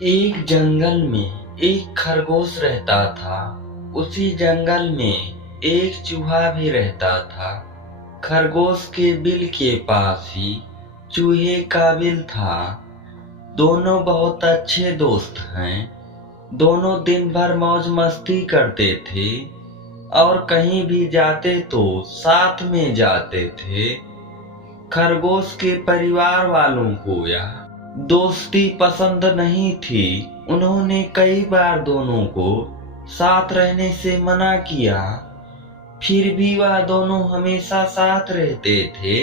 एक जंगल में एक खरगोश रहता था। उसी जंगल में एक चूहा भी रहता था। खरगोश के बिल के पास ही चूहे का बिल था। दोनों बहुत अच्छे दोस्त हैं। दोनों दिन भर मौज मस्ती करते थे और कहीं भी जाते तो साथ में जाते थे। खरगोश के परिवार वालों को यह दोस्ती पसंद नहीं थी। उन्होंने कई बार दोनों को साथ रहने से मना किया, फिर भी वह दोनों हमेशा साथ रहते थे।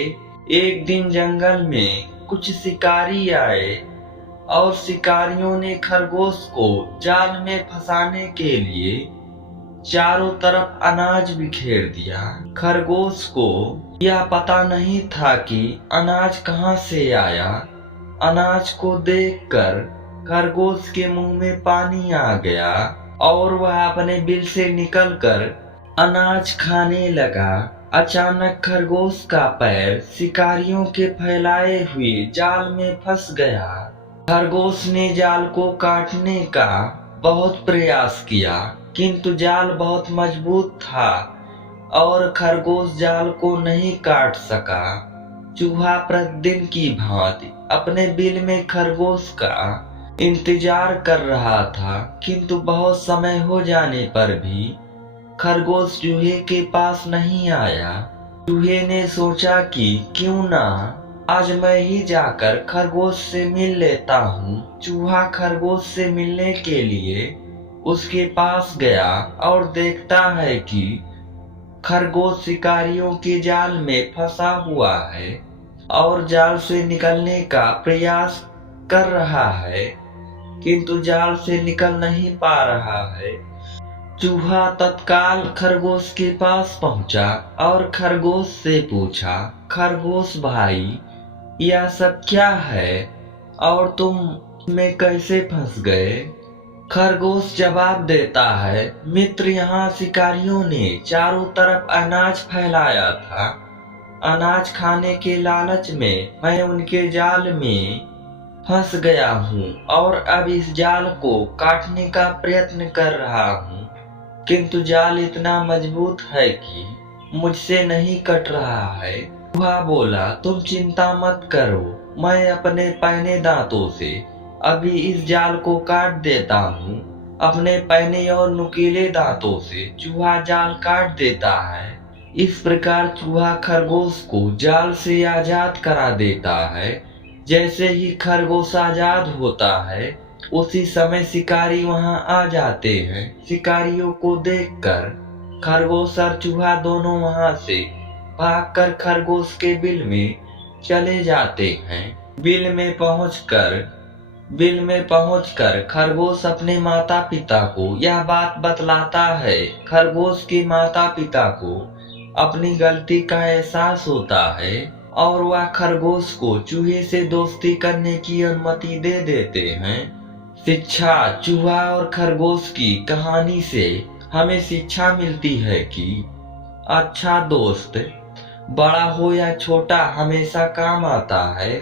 एक दिन जंगल में कुछ शिकारी आए और शिकारियों ने खरगोश को जाल में फंसाने के लिए चारों तरफ अनाज बिखेर दिया। खरगोश को यह पता नहीं था कि अनाज कहां से आया। अनाज को देखकर खरगोश के मुंह में पानी आ गया और वह अपने बिल से निकलकर अनाज खाने लगा। अचानक खरगोश का पैर शिकारियों के फैलाए हुए जाल में फंस गया। खरगोश ने जाल को काटने का बहुत प्रयास किया, किंतु जाल बहुत मजबूत था और खरगोश जाल को नहीं काट सका। चूहा प्रतिदिन की भांति अपने बिल में खरगोश का इंतजार कर रहा था, किंतु बहुत समय हो जाने पर भी खरगोश चूहे के पास नहीं आया। चूहे ने सोचा कि क्यों ना आज मैं ही जाकर खरगोश से मिल लेता हूँ। चूहा खरगोश से मिलने के लिए उसके पास गया और देखता है कि खरगोश शिकारियों के जाल में फंसा हुआ है और जाल से निकलने का प्रयास कर रहा है, किंतु जाल से निकल नहीं पा रहा है। चूहा तत्काल खरगोश के पास पहुंचा और खरगोश से पूछा, खरगोश भाई, यह सब क्या है और तुम में कैसे फंस गए? खरगोश जवाब देता है, मित्र, यहाँ शिकारियों ने चारों तरफ अनाज फैलाया था। अनाज खाने के लालच में मैं उनके जाल में फंस गया हूँ और अब इस जाल को काटने का प्रयत्न कर रहा हूँ, किंतु जाल इतना मजबूत है कि मुझसे नहीं कट रहा है। चूहा बोला, तुम चिंता मत करो, मैं अपने पैने दांतों से अभी इस जाल को काट देता हूँ। अपने पैने और नुकीले दांतों से चूहा जाल काट देता है। इस प्रकार चूहा खरगोश को जाल से आजाद करा देता है। जैसे ही खरगोश आजाद होता है, उसी समय शिकारी वहां आ जाते हैं। शिकारियों को देखकर खरगोश और चूहा दोनों वहां से भागकर खरगोश के बिल में चले जाते हैं। बिल में पहुंचकर खरगोश अपने माता पिता को यह बात बतलाता है। खरगोश के माता पिता को अपनी गलती का एहसास होता है और वह खरगोश को चूहे से दोस्ती करने की अनुमति दे देते हैं। शिक्षा। चूहा और खरगोश की कहानी से हमें शिक्षा मिलती है कि अच्छा दोस्त बड़ा हो या छोटा हमेशा काम आता है।